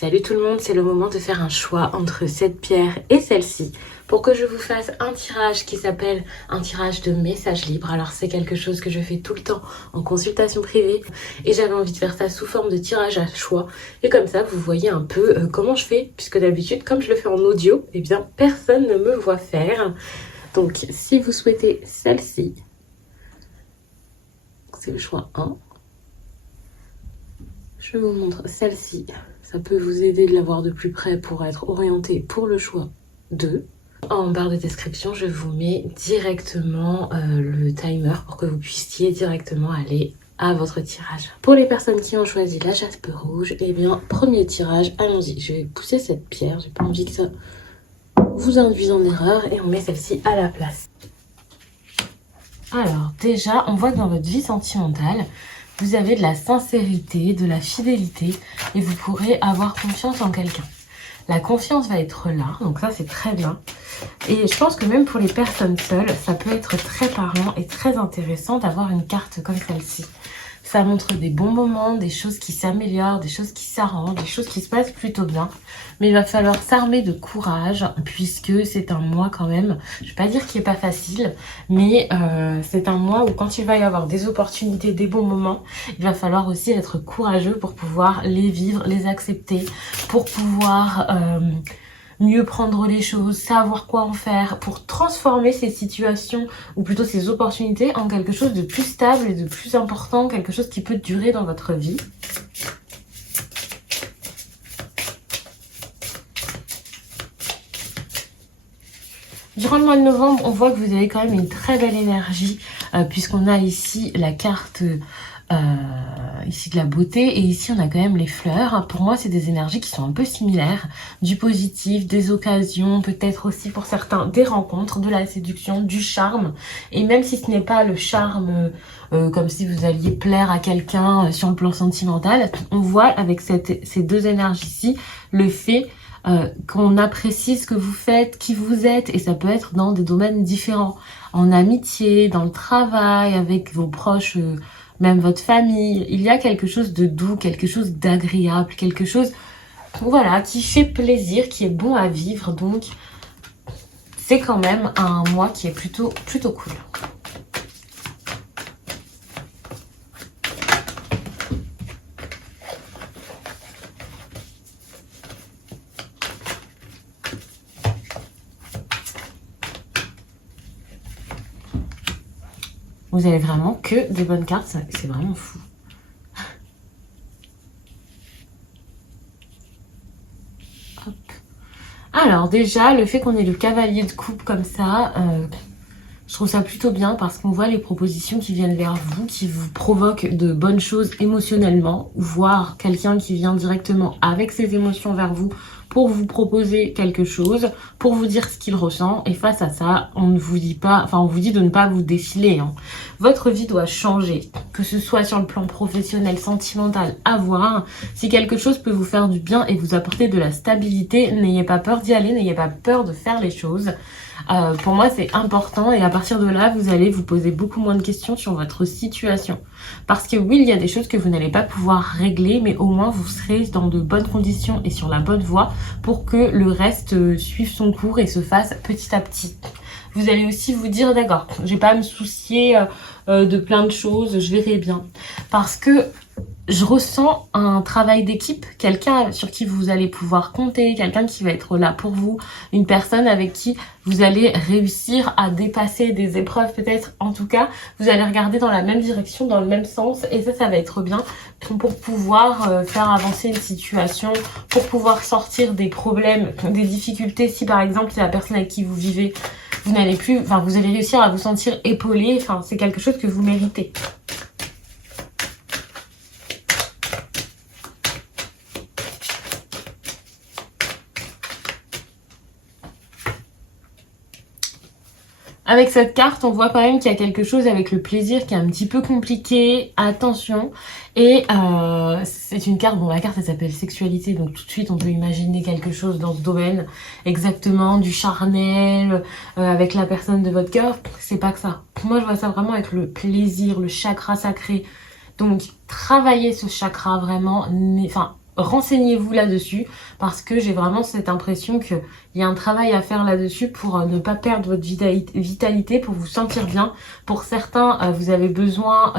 Salut tout le monde, c'est le moment de faire un choix entre cette pierre et celle-ci pour que je vous fasse un tirage qui s'appelle un tirage de message libre. Alors c'est quelque chose que je fais tout le temps en consultation privée et j'avais envie de faire ça sous forme de tirage à choix. Et comme ça vous voyez un peu comment je fais, puisque d'habitude comme je le fais en audio, eh bien personne ne me voit faire. Donc si vous souhaitez celle-ci, c'est le choix 1. Je vous montre celle-ci. Ça peut vous aider de la voir de plus près pour être orienté pour le choix 2. En barre de description, je vous mets directement le timer pour que vous puissiez directement aller à votre tirage. Pour les personnes qui ont choisi la jaspe rouge, eh bien, premier tirage, allons-y. Je vais pousser cette pierre, j'ai pas envie que ça vous induise en erreur et on met celle-ci à la place. Alors, déjà, on voit que dans votre vie sentimentale, vous avez de la sincérité, de la fidélité et vous pourrez avoir confiance en quelqu'un. La confiance va être là, donc ça c'est très bien. Et je pense que même pour les personnes seules, ça peut être très parlant et très intéressant d'avoir une carte comme celle-ci. Ça montre des bons moments, des choses qui s'améliorent, des choses qui s'arrangent, des choses qui se passent plutôt bien. Mais il va falloir s'armer de courage puisque c'est un mois quand même, je ne vais pas dire qu'il n'est pas facile, mais c'est un mois où quand il va y avoir des opportunités, des bons moments, il va falloir aussi être courageux pour pouvoir les vivre, les accepter, pour pouvoir mieux prendre les choses, savoir quoi en faire pour transformer ces situations ou plutôt ces opportunités en quelque chose de plus stable et de plus important, quelque chose qui peut durer dans votre vie. Durant le mois de novembre, on voit que vous avez quand même une très belle énergie puisqu'on a ici la carte ici de la beauté et ici on a quand même les fleurs. Pour moi c'est des énergies qui sont un peu similaires, du positif, des occasions, peut-être aussi pour certains des rencontres, de la séduction, du charme. Et même si ce n'est pas le charme comme si vous alliez plaire à quelqu'un sur le plan sentimental, on voit avec ces deux énergies-ci le fait qu'on apprécie ce que vous faites, qui vous êtes, et ça peut être dans des domaines différents, en amitié, dans le travail, avec vos proches, même votre famille. Il y a quelque chose de doux, quelque chose d'agréable, quelque chose, voilà, qui fait plaisir, qui est bon à vivre. Donc c'est quand même un mois qui est plutôt cool. Vous avez vraiment que des bonnes cartes, c'est vraiment fou. Hop. Alors déjà, le fait qu'on ait le cavalier de coupe comme ça, je trouve ça plutôt bien parce qu'on voit les propositions qui viennent vers vous, qui vous provoquent de bonnes choses émotionnellement, voire quelqu'un qui vient directement avec ses émotions vers vous pour vous proposer quelque chose, pour vous dire ce qu'il ressent. Et face à ça, on ne vous dit pas, enfin on vous dit de ne pas vous défiler. Votre vie doit changer, que ce soit sur le plan professionnel, sentimental, à voir. Si quelque chose peut vous faire du bien et vous apporter de la stabilité, n'ayez pas peur d'y aller, n'ayez pas peur de faire les choses. Pour moi c'est important et à partir de là vous allez vous poser beaucoup moins de questions sur votre situation, parce que oui il y a des choses que vous n'allez pas pouvoir régler, mais au moins vous serez dans de bonnes conditions et sur la bonne voie pour que le reste suive son cours et se fasse petit à petit. Vous allez aussi vous dire d'accord, j'ai pas à me soucier de plein de choses, je verrai bien, parce que je ressens un travail d'équipe, quelqu'un sur qui vous allez pouvoir compter, quelqu'un qui va être là pour vous, une personne avec qui vous allez réussir à dépasser des épreuves peut-être. En tout cas, vous allez regarder dans la même direction, dans le même sens, et ça va être bien pour pouvoir faire avancer une situation, pour pouvoir sortir des problèmes, des difficultés. Si par exemple c'est la personne avec qui vous vivez, vous n'allez plus, enfin vous allez réussir à vous sentir épaulé, enfin c'est quelque chose que vous méritez. Avec cette carte, on voit quand même qu'il y a quelque chose avec le plaisir qui est un petit peu compliqué. Attention. Et c'est une carte, bon la carte elle s'appelle sexualité, donc tout de suite on peut imaginer quelque chose dans ce domaine. Exactement, du charnel, avec la personne de votre cœur. C'est pas que ça. Moi je vois ça vraiment avec le plaisir, le chakra sacré. Donc travailler ce chakra vraiment, enfin renseignez-vous là-dessus parce que j'ai vraiment cette impression qu'il y a un travail à faire là-dessus pour ne pas perdre votre vitalité, pour vous sentir bien. Pour certains, vous avez besoin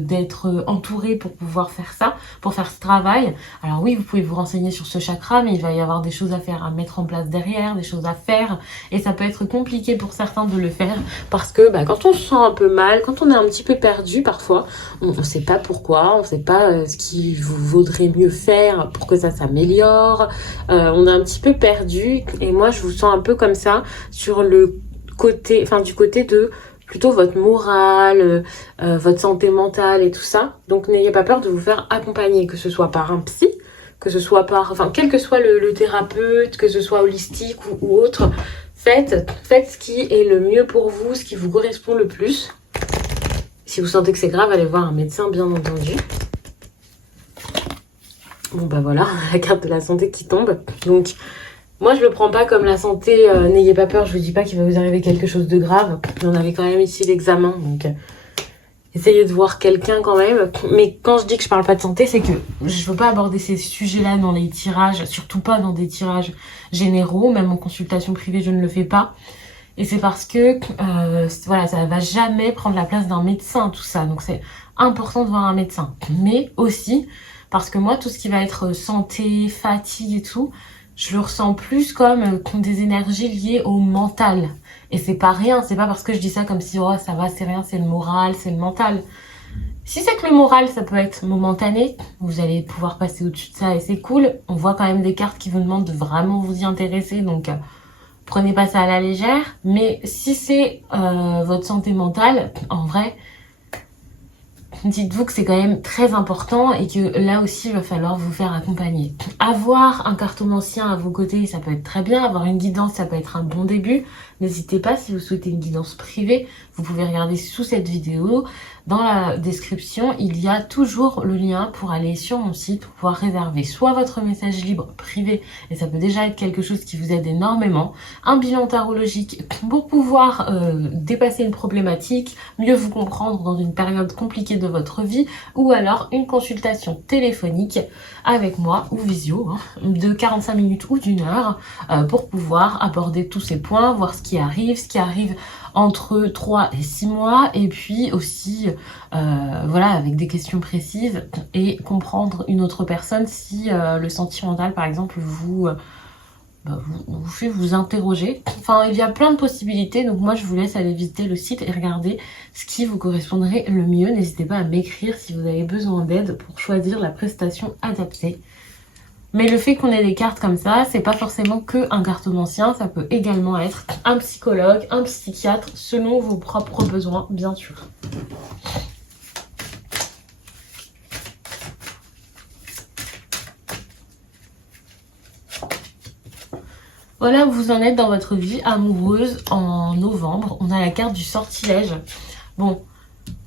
d'être entouré pour pouvoir faire ça, pour faire ce travail. Alors oui, vous pouvez vous renseigner sur ce chakra, mais il va y avoir des choses à faire, à mettre en place derrière, des choses à faire. Et ça peut être compliqué pour certains de le faire parce que quand on se sent un peu mal, quand on est un petit peu perdu parfois, on ne sait pas pourquoi, on ne sait pas ce qu'il vous vaudrait mieux faire pour que ça s'améliore. On est un petit peu perdu et moi je vous sens un peu comme ça sur le côté, du côté de plutôt votre morale, votre santé mentale et tout ça. Donc n'ayez pas peur de vous faire accompagner, que ce soit par un psy, que ce soit par, quel que soit le thérapeute, que ce soit holistique ou autre, faites ce qui est le mieux pour vous, ce qui vous correspond le plus. Si vous sentez que c'est grave, allez voir un médecin, bien entendu. Bon voilà, la carte de la santé qui tombe. Donc moi je le prends pas comme la santé, n'ayez pas peur, je vous dis pas qu'il va vous arriver quelque chose de grave. On avait quand même ici l'examen, donc essayez de voir quelqu'un quand même. Mais quand je dis que je parle pas de santé, c'est que je veux pas aborder ces sujets-là dans les tirages, surtout pas dans des tirages généraux, même en consultation privée je ne le fais pas. Et c'est parce que ça va jamais prendre la place d'un médecin, tout ça. Donc c'est important de voir un médecin. Mais aussi parce que moi, tout ce qui va être santé, fatigue et tout, je le ressens plus comme des énergies liées au mental. Et c'est pas rien, c'est pas parce que je dis ça comme si oh ça va, c'est rien, c'est le moral, c'est le mental. Si c'est que le moral, ça peut être momentané, vous allez pouvoir passer au-dessus de ça et c'est cool. On voit quand même des cartes qui vous demandent de vraiment vous y intéresser, donc prenez pas ça à la légère. Mais si c'est votre santé mentale, en vrai, dites-vous que c'est quand même très important et que là aussi il va falloir vous faire accompagner. Avoir un cartomancien à vos côtés, ça peut être très bien. Avoir une guidance, ça peut être un bon début. N'hésitez pas, si vous souhaitez une guidance privée, vous pouvez regarder sous cette vidéo. Dans la description, il y a toujours le lien pour aller sur mon site pour pouvoir réserver soit votre message libre privé, et ça peut déjà être quelque chose qui vous aide énormément, un bilan tarologique pour pouvoir dépasser une problématique, mieux vous comprendre dans une période compliquée de votre vie, ou alors une consultation téléphonique avec moi ou visio de 45 minutes ou d'1 heure pour pouvoir aborder tous ces points, voir ce qui arrive entre 3 et 6 mois, et puis aussi avec des questions précises et comprendre une autre personne si le sentimental par exemple vous fait vous interroger. Enfin, il y a plein de possibilités, donc moi je vous laisse aller visiter le site et regarder ce qui vous correspondrait le mieux. N'hésitez pas à m'écrire si vous avez besoin d'aide pour choisir la prestation adaptée. Mais le fait qu'on ait des cartes comme ça, c'est pas forcément que un cartomancien, ça peut également être un psychologue, un psychiatre, selon vos propres besoins, bien sûr. Voilà où vous en êtes dans votre vie amoureuse en novembre. On a la carte du sortilège. Bon,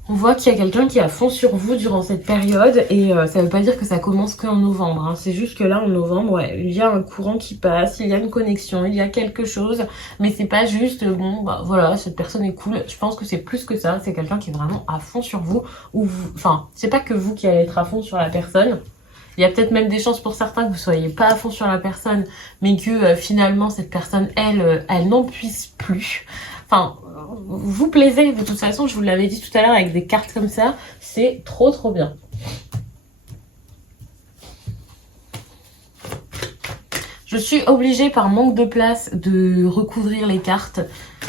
on voit qu'il y a quelqu'un qui est à fond sur vous durant cette période et ça veut pas dire que ça commence qu'en novembre. C'est juste que là, en novembre, il y a un courant qui passe, il y a une connexion, il y a quelque chose. Mais c'est pas juste, cette personne est cool. Je pense que c'est plus que ça. C'est quelqu'un qui est vraiment à fond sur vous. C'est pas que vous qui allez être à fond sur la personne. Il y a peut-être même des chances pour certains que vous soyez pas à fond sur la personne, mais que finalement cette personne, elle n'en puisse plus. Enfin, vous plaisez de toute façon, je vous l'avais dit tout à l'heure avec des cartes comme ça, c'est trop bien. Je suis obligée par manque de place de recouvrir les cartes,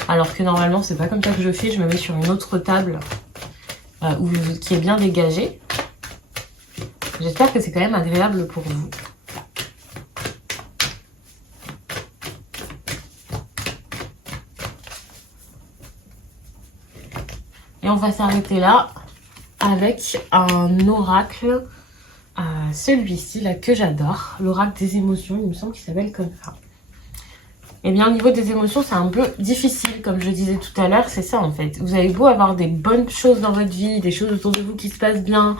alors que normalement c'est pas comme ça que je fais, je me mets sur une autre table qui est bien dégagée. J'espère que c'est quand même agréable pour vous. Et on va s'arrêter là avec un oracle, celui-ci là que j'adore, l'oracle des émotions, il me semble qu'il s'appelle comme ça. Et bien au niveau des émotions, c'est un peu difficile, comme je disais tout à l'heure, c'est ça en fait. Vous avez beau avoir des bonnes choses dans votre vie, des choses autour de vous qui se passent bien,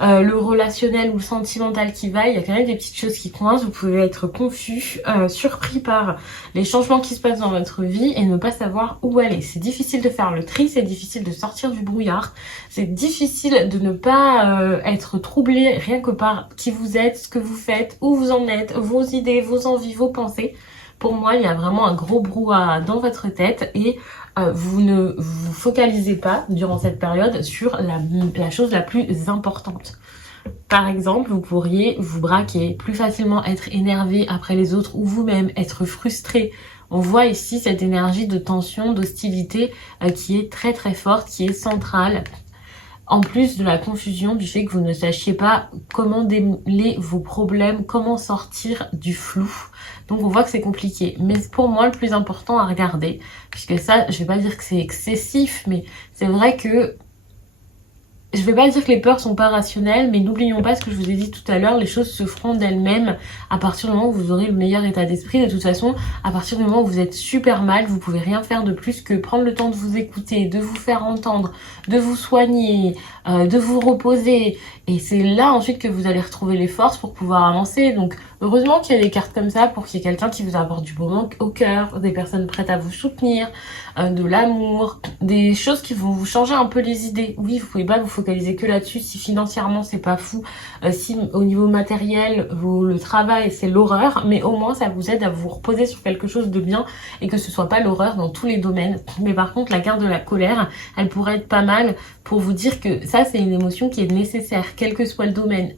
le relationnel ou le sentimental qui va, il y a quand même des petites choses qui coincent, vous pouvez être confus, surpris par les changements qui se passent dans votre vie et ne pas savoir où aller. C'est difficile de faire le tri, c'est difficile de sortir du brouillard, c'est difficile de ne pas être troublé rien que par qui vous êtes, ce que vous faites, où vous en êtes, vos idées, vos envies, vos pensées. Pour moi, il y a vraiment un gros brouhaha dans votre tête et vous ne vous focalisez pas durant cette période sur la chose la plus importante. Par exemple, vous pourriez vous braquer, plus facilement être énervé après les autres ou vous-même être frustré. On voit ici cette énergie de tension, d'hostilité qui est très très forte, qui est centrale. En plus de la confusion du fait que vous ne sachiez pas comment démêler vos problèmes, comment sortir du flou. Donc on voit que c'est compliqué. Mais pour moi, le plus important à regarder, puisque ça, je vais pas dire que c'est excessif, mais c'est vrai que je vais pas dire que les peurs sont pas rationnelles, mais n'oublions pas ce que je vous ai dit tout à l'heure, les choses se feront d'elles-mêmes à partir du moment où vous aurez le meilleur état d'esprit. De toute façon, à partir du moment où vous êtes super mal, vous pouvez rien faire de plus que prendre le temps de vous écouter, de vous faire entendre, de vous soigner, de vous reposer. Et c'est là ensuite que vous allez retrouver les forces pour pouvoir avancer. Donc heureusement qu'il y a des cartes comme ça pour qu'il y ait quelqu'un qui vous apporte du bon au cœur, des personnes prêtes à vous soutenir, de l'amour, des choses qui vont vous changer un peu les idées. Oui, vous pouvez pas vous focaliser que là-dessus si financièrement c'est pas fou, si au niveau matériel le travail c'est l'horreur, mais au moins ça vous aide à vous reposer sur quelque chose de bien et que ce soit pas l'horreur dans tous les domaines. Mais par contre la carte de la colère, elle pourrait être pas mal pour vous dire que ça c'est une émotion qui est nécessaire, quel que soit le domaine,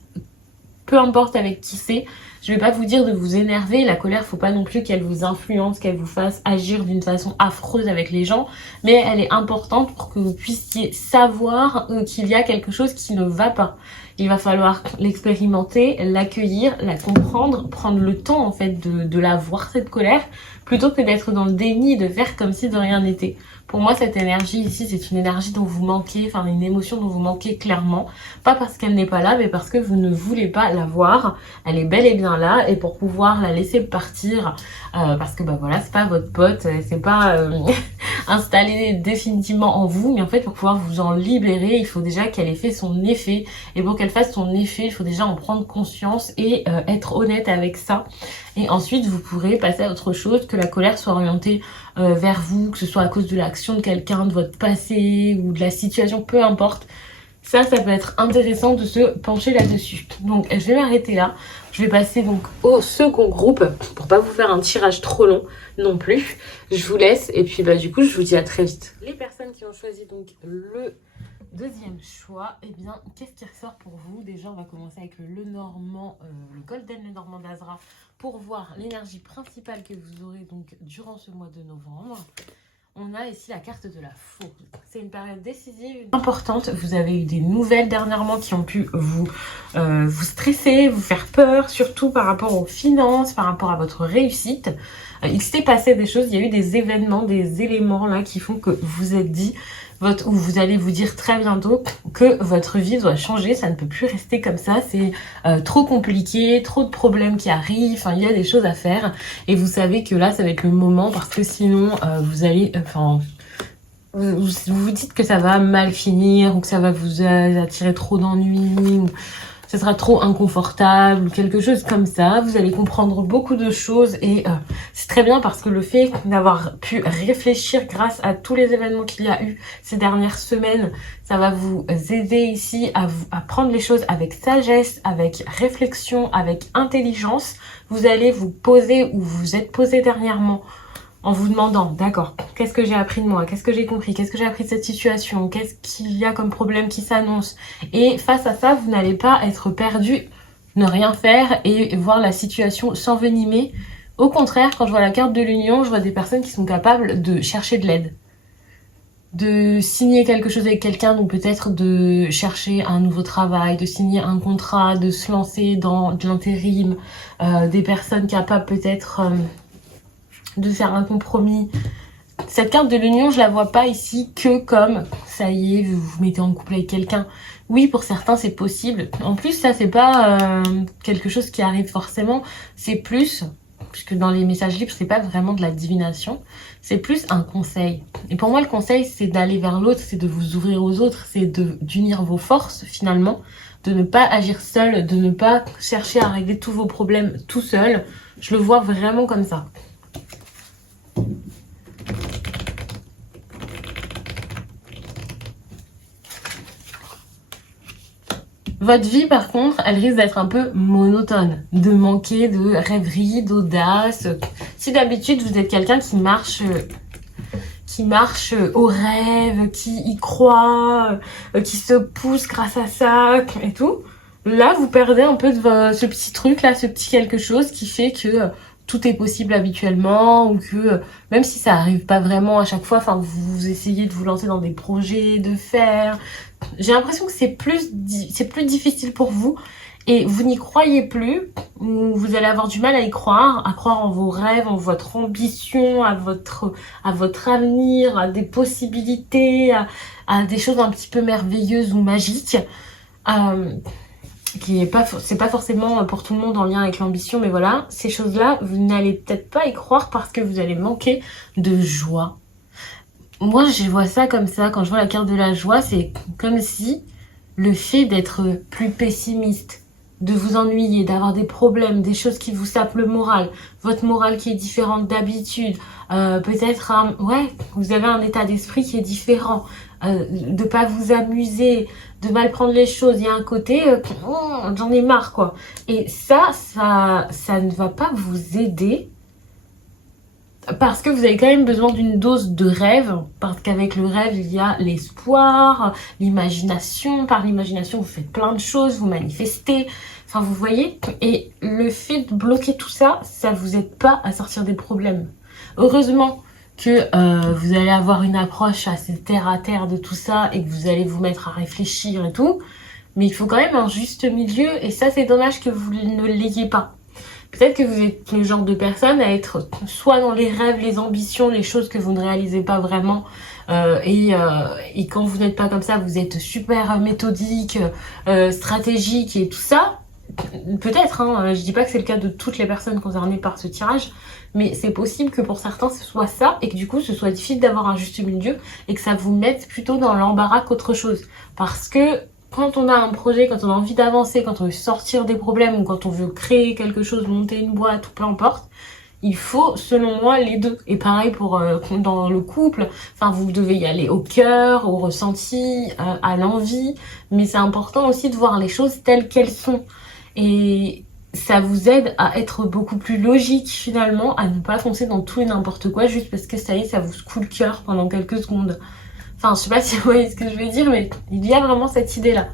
peu importe avec qui c'est. Je vais pas vous dire de vous énerver, la colère faut pas non plus qu'elle vous influence, qu'elle vous fasse agir d'une façon affreuse avec les gens, mais elle est importante pour que vous puissiez savoir qu'il y a quelque chose qui ne va pas. Il va falloir l'expérimenter, l'accueillir, la comprendre, prendre le temps en fait de la voir cette colère, plutôt que d'être dans le déni, de faire comme si de rien n'était. Pour moi, cette énergie ici, c'est une énergie dont vous manquez, enfin une émotion dont vous manquez clairement. Pas parce qu'elle n'est pas là, mais parce que vous ne voulez pas la voir. Elle est bel et bien là, et pour pouvoir la laisser partir, parce que bah voilà, c'est pas votre pote, c'est pas installé définitivement en vous, mais en fait pour pouvoir vous en libérer, il faut déjà qu'elle ait fait son effet. Et pour qu'elle fasse son effet, il faut déjà en prendre conscience et être honnête avec ça. Et ensuite, vous pourrez passer à autre chose, que la colère soit orientée vers vous, que ce soit à cause de l'action de quelqu'un, de votre passé ou de la situation, peu importe. Ça peut être intéressant de se pencher là-dessus. Donc, je vais m'arrêter là. Je vais passer donc au second groupe pour pas vous faire un tirage trop long non plus. Je vous laisse et puis bah du coup, je vous dis à très vite. Les personnes qui ont choisi donc le deuxième choix, eh bien, qu'est-ce qui ressort pour vous? Déjà, on va commencer avec le Normand, le Golden Lenormand d'Azra, pour voir l'énergie principale que vous aurez donc durant ce mois de novembre. On a ici la carte de la fourbe. C'est une période décisive, importante. Vous avez eu des nouvelles dernièrement qui ont pu vous stresser, vous faire peur, surtout par rapport aux finances, par rapport à votre réussite. Il s'est passé des choses, il y a eu des événements, des éléments là qui font que vous êtes dit, où vous allez vous dire très bientôt que votre vie doit changer, ça ne peut plus rester comme ça, c'est trop compliqué, trop de problèmes qui arrivent, enfin il y a des choses à faire et vous savez que là ça va être le moment parce que sinon vous allez, vous vous dites que ça va mal finir ou que ça va vous attirer trop d'ennuis, ou ce sera trop inconfortable ou quelque chose comme ça. Vous allez comprendre beaucoup de choses et c'est très bien parce que le fait d'avoir pu réfléchir grâce à tous les événements qu'il y a eu ces dernières semaines, ça va vous aider ici à prendre les choses avec sagesse, avec réflexion, avec intelligence. Vous allez vous poser ou vous êtes posé dernièrement en vous demandant, d'accord, qu'est-ce que j'ai appris de moi, qu'est-ce que j'ai compris, qu'est-ce que j'ai appris de cette situation, qu'est-ce qu'il y a comme problème qui s'annonce. Et face à ça, vous n'allez pas être perdu, ne rien faire et voir la situation s'envenimer. Au contraire, quand je vois la carte de l'union, je vois des personnes qui sont capables de chercher de l'aide, de signer quelque chose avec quelqu'un, donc peut-être de chercher un nouveau travail, de signer un contrat, de se lancer dans de l'intérim, des personnes capables peut-être de faire un compromis. Cette carte de l'union, je la vois pas ici que comme ça y est, vous vous mettez en couple avec quelqu'un. Oui, pour certains c'est possible. En plus, ça c'est pas quelque chose qui arrive forcément. C'est plus, puisque dans les messages libres c'est pas vraiment de la divination, c'est plus un conseil. Et pour moi le conseil c'est d'aller vers l'autre, c'est de vous ouvrir aux autres, c'est d'unir vos forces finalement, de ne pas agir seul, de ne pas chercher à régler tous vos problèmes tout seul. Je le vois vraiment comme ça. Votre vie, par contre, elle risque d'être un peu monotone, de manquer de rêverie, d'audace. Si d'habitude, vous êtes quelqu'un qui marche au rêve, qui y croit, qui se pousse grâce à ça et tout, là, vous perdez un peu de ce petit truc, là, ce petit quelque chose qui fait que tout est possible habituellement, ou que même si ça arrive pas vraiment à chaque fois, enfin, vous essayez de vous lancer dans des projets, de faire. J'ai l'impression que c'est plus difficile pour vous et vous n'y croyez plus, ou vous allez avoir du mal à croire en vos rêves, en votre ambition, à votre avenir, à des possibilités, à des choses un petit peu merveilleuses ou magiques. C'est pas forcément pour tout le monde en lien avec l'ambition, mais voilà, ces choses-là, vous n'allez peut-être pas y croire parce que vous allez manquer de joie. Moi, je vois ça comme ça, quand je vois la carte de la joie, c'est comme si le fait d'être plus pessimiste, de vous ennuyer, d'avoir des problèmes, des choses qui vous sapent le moral, votre morale qui est différente d'habitude, peut-être, vous avez un état d'esprit qui est différent, de pas vous amuser, de mal prendre les choses. Il y a un côté, j'en ai marre, quoi. Et ça ne va pas vous aider. Parce que vous avez quand même besoin d'une dose de rêve, parce qu'avec le rêve, il y a l'espoir, l'imagination. Par l'imagination, vous faites plein de choses, vous manifestez. Enfin, vous voyez. Et le fait de bloquer tout ça, ça vous aide pas à sortir des problèmes. Heureusement que vous allez avoir une approche assez terre à terre de tout ça et que vous allez vous mettre à réfléchir et tout. Mais il faut quand même un juste milieu et ça, c'est dommage que vous ne l'ayez pas. Peut-être que vous êtes le genre de personne à être soit dans les rêves, les ambitions, les choses que vous ne réalisez pas vraiment. Et quand vous n'êtes pas comme ça, vous êtes super méthodique, stratégique et tout ça. Peut-être, je dis pas que c'est le cas de toutes les personnes concernées par ce tirage, mais c'est possible que pour certains ce soit ça et que du coup ce soit difficile d'avoir un juste milieu et que ça vous mette plutôt dans l'embarras qu'autre chose. Parce que quand on a un projet, quand on a envie d'avancer, quand on veut sortir des problèmes ou quand on veut créer quelque chose, monter une boîte ou peu importe, il faut, selon moi, les deux. Et pareil pour dans le couple, enfin vous devez y aller au cœur, au ressenti, à l'envie, mais c'est important aussi de voir les choses telles qu'elles sont. Et ça vous aide à être beaucoup plus logique finalement, à ne pas foncer dans tout et n'importe quoi juste parce que ça y est, ça vous secoue le cœur pendant quelques secondes. Enfin, je sais pas si vous voyez ce que je veux dire, mais il y a vraiment cette idée-là.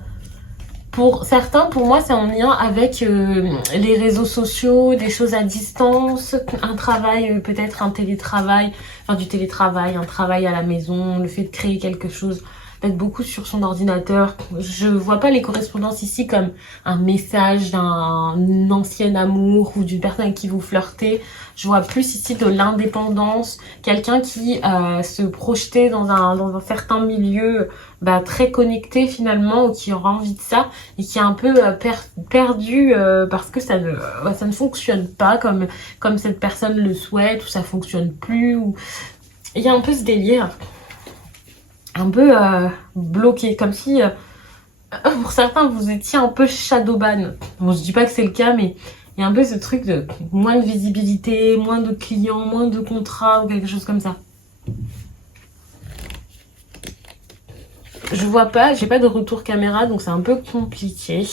Pour certains, pour moi, c'est en lien avec les réseaux sociaux, des choses à distance, un travail, peut-être un télétravail, enfin du télétravail, un travail à la maison, le fait de créer quelque chose, d'être beaucoup sur son ordinateur. Je vois pas les correspondances ici comme un message d'un ancien amour ou d'une personne avec qui vous flirtez. Je vois plus ici de l'indépendance, quelqu'un qui se projetait dans un certain milieu très connecté finalement, ou qui aura envie de ça et qui est un peu perdu parce que ça ne fonctionne pas comme cette personne le souhaite, ou ça fonctionne plus, ou il y a un peu ce délire un peu bloqué, comme si pour certains vous étiez un peu shadowban. Bon, je dis pas que c'est le cas, mais il y a un peu ce truc de moins de visibilité, moins de clients, moins de contrats ou quelque chose comme ça. Je vois pas, j'ai pas de retour caméra, donc c'est un peu compliqué.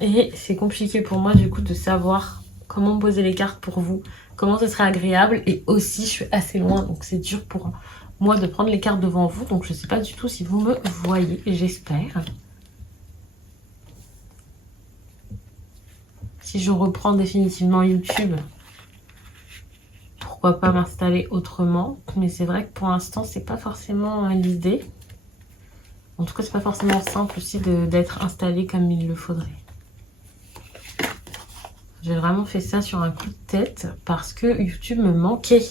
Et c'est compliqué pour moi du coup de savoir comment poser les cartes pour vous, comment ce serait agréable. Et aussi je suis assez loin, donc c'est dur pour moi de prendre les cartes devant vous. Donc je sais pas du tout si vous me voyez, j'espère. Si je reprends définitivement YouTube, pourquoi pas m'installer autrement. Mais c'est vrai que pour l'instant c'est pas forcément l'idée. En tout cas, c'est pas forcément simple aussi d'être installé comme il le faudrait. J'ai vraiment fait ça sur un coup de tête parce que YouTube me manquait.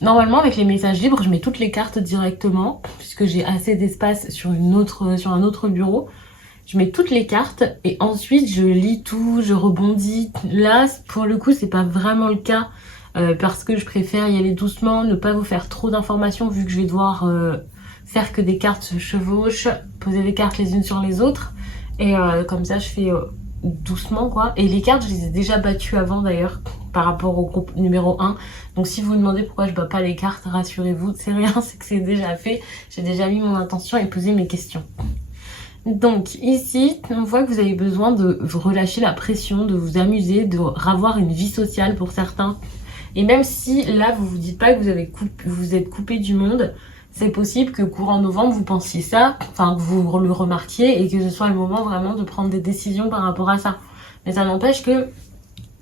Normalement, avec les messages libres, je mets toutes les cartes directement puisque j'ai assez d'espace sur un autre bureau. Je mets toutes les cartes et ensuite je lis tout, je rebondis. Là, pour le coup, c'est pas vraiment le cas parce que je préfère y aller doucement, ne pas vous faire trop d'informations vu que je vais devoir faire que des cartes se chevauchent, poser des cartes les unes sur les autres. Et comme ça, je fais doucement, quoi. Et les cartes, je les ai déjà battues avant, d'ailleurs, par rapport au groupe numéro 1. Donc si vous vous demandez pourquoi je bats pas les cartes, rassurez-vous, c'est rien, c'est que c'est déjà fait. J'ai déjà mis mon intention et posé mes questions. Donc ici, on voit que vous avez besoin de vous relâcher la pression, de vous amuser, de avoir une vie sociale pour certains. Et même si là, vous vous dites pas que vous êtes coupé du monde, c'est possible que courant novembre, vous pensiez ça, enfin que vous le remarquiez et que ce soit le moment vraiment de prendre des décisions par rapport à ça. Mais ça n'empêche que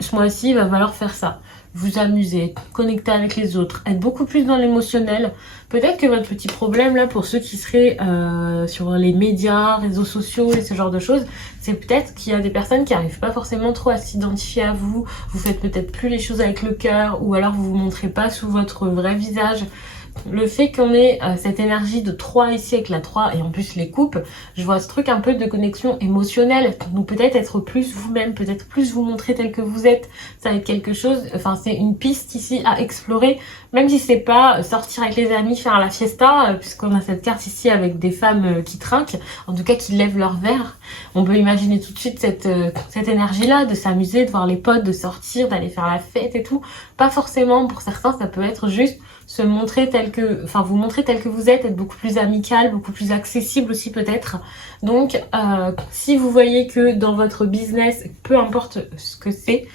ce mois-ci, il va falloir faire ça. Vous amuser, connecter avec les autres, être beaucoup plus dans l'émotionnel. Peut-être que votre petit problème là, pour ceux qui seraient sur les médias, réseaux sociaux et ce genre de choses, c'est peut-être qu'il y a des personnes qui n'arrivent pas forcément trop à s'identifier à vous. Vous faites peut-être plus les choses avec le cœur, ou alors vous vous montrez pas sous votre vrai visage. Le fait qu'on ait cette énergie de 3 ici avec la 3 et en plus les coupes, je vois ce truc un peu de connexion émotionnelle. Donc peut-être être plus vous-même, peut-être plus vous montrer tel que vous êtes. Ça va être quelque chose, enfin c'est une piste ici à explorer. Même si c'est pas sortir avec les amis, faire la fiesta, puisqu'on a cette carte ici avec des femmes qui trinquent, en tout cas qui lèvent leur verre. On peut imaginer tout de suite cette énergie-là, de s'amuser, de voir les potes, de sortir, d'aller faire la fête et tout. Pas forcément, pour certains, ça peut être juste se montrer vous montrer tel que vous êtes, être beaucoup plus amical, beaucoup plus accessible aussi peut-être. Donc, si vous voyez que dans votre business, peu importe ce que c'est,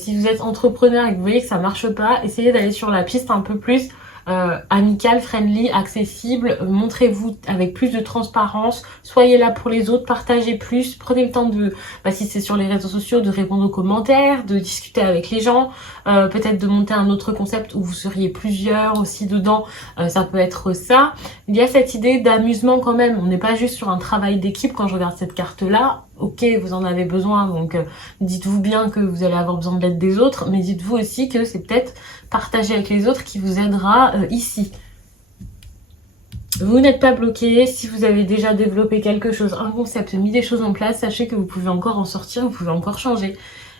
si vous êtes entrepreneur et que vous voyez que ça marche pas, essayez d'aller sur la piste un peu plus amical, friendly, accessible. Montrez-vous avec plus de transparence, soyez là pour les autres, partagez plus, prenez le temps de, si c'est sur les réseaux sociaux, de répondre aux commentaires, de discuter avec les gens, peut-être de monter un autre concept où vous seriez plusieurs aussi dedans, ça peut être ça. Il y a cette idée d'amusement quand même, on n'est pas juste sur un travail d'équipe quand je regarde cette carte-là. Ok, vous en avez besoin, donc dites-vous bien que vous allez avoir besoin de l'aide des autres, mais dites-vous aussi que c'est peut-être partager avec les autres qui vous aidera ici. Vous n'êtes pas bloqué. Si vous avez déjà développé quelque chose, un concept, mis des choses en place, sachez que vous pouvez encore en sortir, vous pouvez encore changer.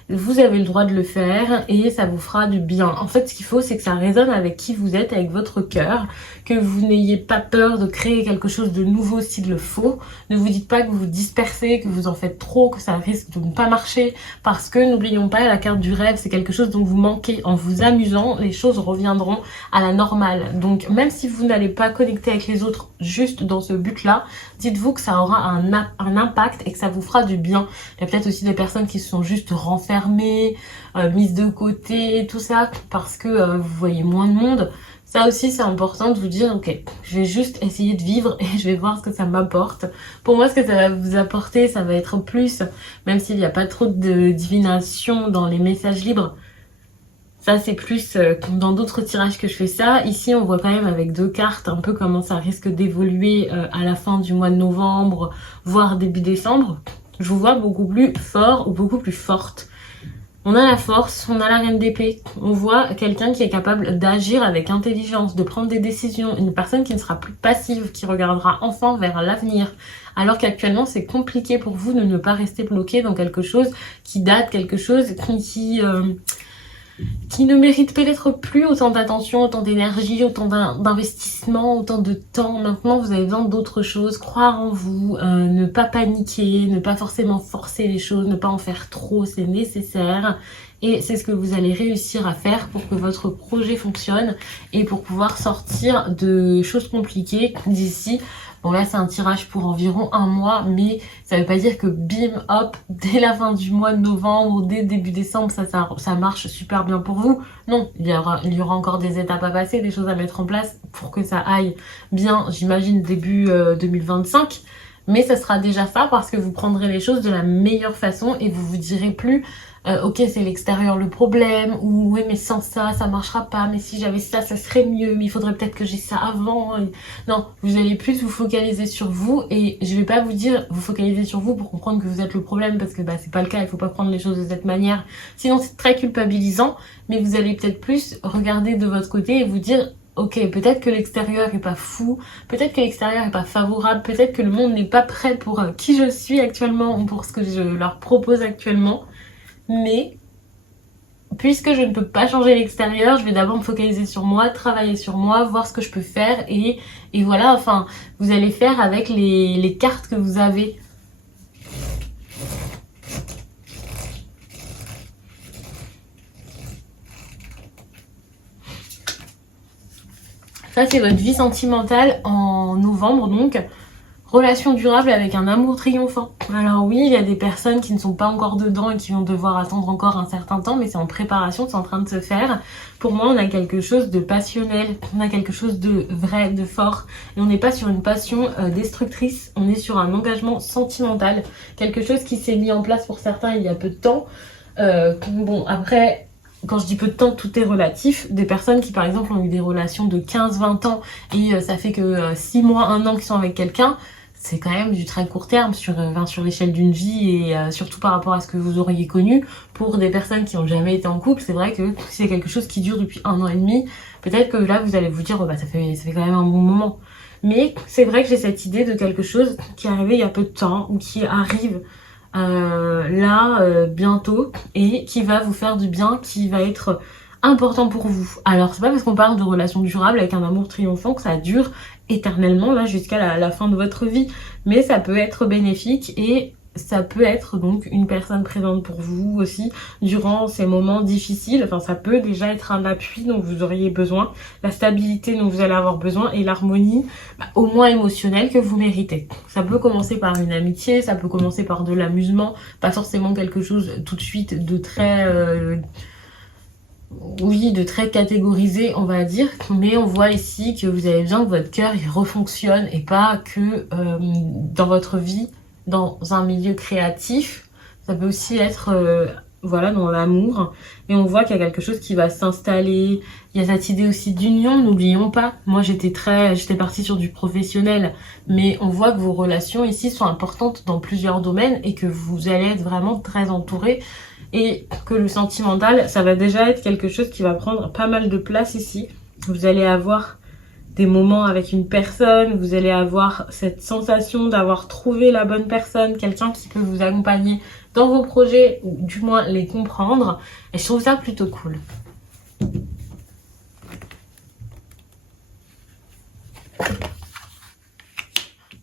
Vous avez le droit de le faire et ça vous fera du bien. En fait, ce qu'il faut, c'est que ça résonne avec qui vous êtes, avec votre cœur, que vous n'ayez pas peur de créer quelque chose de nouveau s'il le faut. Ne vous dites pas que vous vous dispersez, que vous en faites trop, que ça risque de ne pas marcher, parce que n'oublions pas, la carte du rêve, c'est quelque chose dont vous manquez. En vous amusant, les choses reviendront à la normale. Donc, même si vous n'allez pas connecter avec les autres juste dans ce but-là, dites-vous que ça aura un impact et que ça vous fera du bien. Il y a peut-être aussi des personnes qui se sont juste renfermées, mises de côté, tout ça, parce que vous voyez moins de monde. Ça aussi, c'est important de vous dire, ok, je vais juste essayer de vivre et je vais voir ce que ça m'apporte. Pour moi, ce que ça va vous apporter, ça va être plus, même s'il n'y a pas trop de divination dans les messages libres. Ça, c'est plus dans d'autres tirages que je fais ça. Ici, on voit quand même avec 2 cartes un peu comment ça risque d'évoluer à la fin du mois de novembre, voire début décembre. Je vous vois beaucoup plus fort ou beaucoup plus forte. On a la force, on a la reine d'épée. On voit quelqu'un qui est capable d'agir avec intelligence, de prendre des décisions. Une personne qui ne sera plus passive, qui regardera enfin vers l'avenir. Alors qu'actuellement, c'est compliqué pour vous de ne pas rester bloqué dans quelque chose qui date, quelque chose qui ne mérite peut-être plus autant d'attention, autant d'énergie, autant d'investissement, autant de temps. Maintenant, vous avez besoin d'autre chose, croire en vous, ne pas paniquer, ne pas forcément forcer les choses, ne pas en faire trop, c'est nécessaire. Et c'est ce que vous allez réussir à faire pour que votre projet fonctionne et pour pouvoir sortir de choses compliquées d'ici. Bon là c'est un tirage pour environ 1 mois, mais ça veut pas dire que bim hop, dès la fin du mois de novembre, dès début décembre, ça marche super bien pour vous. Non, il y aura encore des étapes à passer, des choses à mettre en place pour que ça aille bien, j'imagine début 2025. Mais ça sera déjà ça parce que vous prendrez les choses de la meilleure façon et vous vous direz plus ok c'est l'extérieur le problème, ou ouais mais sans ça ça marchera pas, mais si j'avais ça ça serait mieux, mais il faudrait peut-être que j'ai ça avant. Non, vous allez plus vous focaliser sur vous, et je vais pas vous dire vous focaliser sur vous pour comprendre que vous êtes le problème, parce que c'est pas le cas, il faut pas prendre les choses de cette manière, sinon c'est très culpabilisant. Mais vous allez peut-être plus regarder de votre côté et vous dire ok, peut-être que l'extérieur est pas fou, peut-être que l'extérieur est pas favorable, peut-être que le monde n'est pas prêt pour qui je suis actuellement ou pour ce que je leur propose actuellement, mais puisque je ne peux pas changer l'extérieur, je vais d'abord me focaliser sur moi, travailler sur moi, voir ce que je peux faire et voilà, enfin, vous allez faire avec les cartes que vous avez. Ça, c'est votre vie sentimentale en novembre, donc relation durable avec un amour triomphant. Alors oui, il y a des personnes qui ne sont pas encore dedans et qui vont devoir attendre encore un certain temps, mais c'est en préparation, c'est en train de se faire. Pour moi, on a quelque chose de passionnel, on a quelque chose de vrai, de fort, et on n'est pas sur une passion destructrice, on est sur un engagement sentimental, quelque chose qui s'est mis en place pour certains il y a peu de temps. Bon, après... Quand je dis peu de temps, tout est relatif. Des personnes qui, par exemple, ont eu des relations de 15-20 ans et ça fait que 6 mois, 1 an qu'ils sont avec quelqu'un, c'est quand même du très court terme sur l'échelle d'une vie et surtout par rapport à ce que vous auriez connu. Pour des personnes qui n'ont jamais été en couple, c'est vrai que si c'est quelque chose qui dure depuis 1 an et demi, peut-être que là, vous allez vous dire, oh, bah, ça fait quand même un bon moment. Mais c'est vrai que j'ai cette idée de quelque chose qui est arrivé il y a peu de temps ou qui arrive bientôt et qui va vous faire du bien, qui va être important pour vous. Alors c'est pas parce qu'on parle de relations durables avec un amour triomphant que ça dure éternellement là jusqu'à la fin de votre vie, mais ça peut être bénéfique et ça peut être donc une personne présente pour vous aussi durant ces moments difficiles. Enfin, ça peut déjà être un appui dont vous auriez besoin, la stabilité dont vous allez avoir besoin et l'harmonie, au moins émotionnelle, que vous méritez. Ça peut commencer par une amitié, ça peut commencer par de l'amusement, pas forcément quelque chose tout de suite de très... de très catégorisé, on va dire, mais on voit ici que vous avez besoin que votre cœur il refonctionne et pas que dans votre vie, dans un milieu créatif. Ça peut aussi être dans l'amour, et on voit qu'il y a quelque chose qui va s'installer. Il y a cette idée aussi d'union, n'oublions pas. Moi j'étais partie sur du professionnel, mais on voit que vos relations ici sont importantes dans plusieurs domaines et que vous allez être vraiment très entourés. Et que le sentimental, ça va déjà être quelque chose qui va prendre pas mal de place ici. Vous allez avoir des moments avec une personne, vous allez avoir cette sensation d'avoir trouvé la bonne personne, quelqu'un qui peut vous accompagner dans vos projets, ou du moins les comprendre. Et je trouve ça plutôt cool.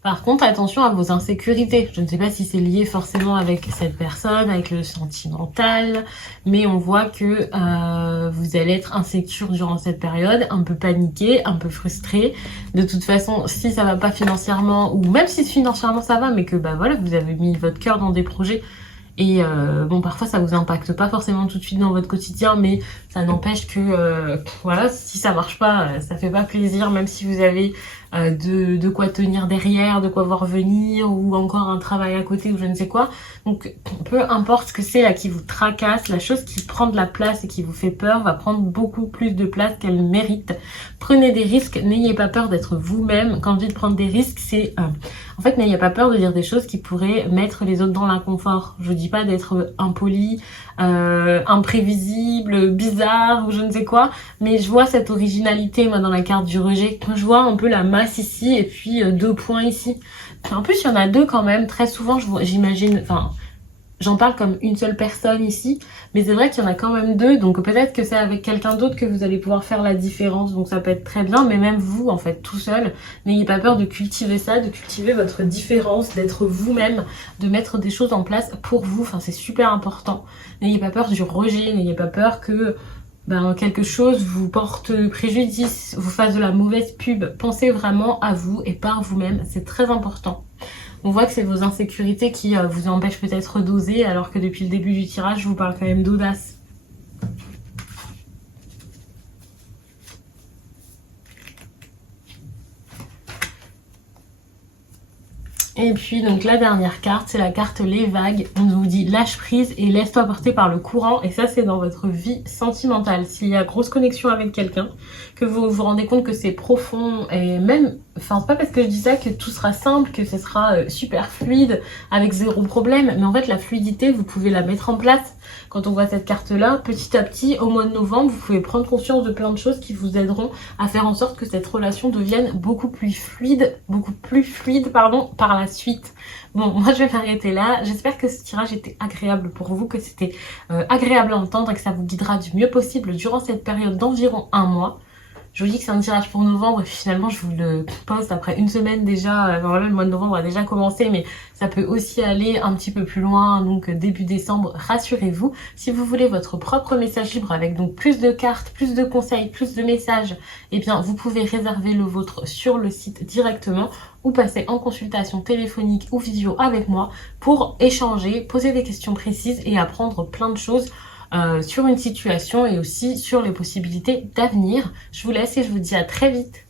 Par contre, attention à vos insécurités. Je ne sais pas si c'est lié forcément avec cette personne, avec le sentimental, mais on voit que vous allez être insécure durant cette période, un peu paniqué, un peu frustré. De toute façon, si ça va pas financièrement, ou même si financièrement ça va, mais que vous avez mis votre cœur dans des projets, et parfois ça vous impacte pas forcément tout de suite dans votre quotidien, mais ça n'empêche que si ça marche pas, ça fait pas plaisir, même si vous avez de quoi tenir derrière, de quoi voir venir, ou encore un travail à côté ou je ne sais quoi. Donc peu importe ce que c'est là qui vous tracasse, la chose qui prend de la place et qui vous fait peur va prendre beaucoup plus de place qu'elle mérite. Prenez des risques, n'ayez pas peur d'être vous-même. Quand je dis de prendre des risques, c'est en fait, n'ayez pas peur de dire des choses qui pourraient mettre les autres dans l'inconfort. Je vous dis pas d'être impoli, imprévisible, bizarre ou je ne sais quoi, mais je vois cette originalité moi dans la carte du rejet. Je vois un peu la masse ici et puis 2 points ici. En plus, il y en a 2 quand même. Très souvent, j'imagine, j'en parle comme une seule personne ici, mais c'est vrai qu'il y en a quand même 2, donc peut-être que c'est avec quelqu'un d'autre que vous allez pouvoir faire la différence, donc ça peut être très bien, mais même vous, en fait, tout seul, n'ayez pas peur de cultiver ça, de cultiver votre différence, d'être vous-même, de mettre des choses en place pour vous, c'est super important. N'ayez pas peur du rejet, n'ayez pas peur que quelque chose vous porte préjudice, vous fasse de la mauvaise pub. Pensez vraiment à vous et par vous-même, c'est très important. On voit que c'est vos insécurités qui vous empêchent peut-être d'oser, alors que depuis le début du tirage, je vous parle quand même d'audace. Et puis donc la dernière carte, c'est la carte les vagues. On vous dit lâche prise et laisse-toi porter par le courant. Et ça, c'est dans votre vie sentimentale. S'il y a grosse connexion avec quelqu'un, que vous vous rendez compte que c'est profond et même enfin, c'est pas parce que je dis ça que tout sera simple, que ce sera super fluide, avec zéro problème. Mais en fait, la fluidité, vous pouvez la mettre en place. Quand on voit cette carte-là, petit à petit, au mois de novembre, vous pouvez prendre conscience de plein de choses qui vous aideront à faire en sorte que cette relation devienne beaucoup plus fluide, par la suite. Bon, moi je vais m'arrêter là. J'espère que ce tirage était agréable pour vous, que c'était agréable à entendre et que ça vous guidera du mieux possible durant cette période d'environ un mois. Je vous dis que c'est un tirage pour novembre et finalement je vous le poste après une semaine déjà. Voilà, le mois de novembre a déjà commencé, mais ça peut aussi aller un petit peu plus loin, donc début décembre, rassurez-vous. Si vous voulez votre propre message libre avec donc plus de cartes, plus de conseils, plus de messages, eh bien vous pouvez réserver le vôtre sur le site directement ou passer en consultation téléphonique ou visio avec moi pour échanger, poser des questions précises et apprendre plein de choses sur une situation et aussi sur les possibilités d'avenir. Je vous laisse et je vous dis à très vite.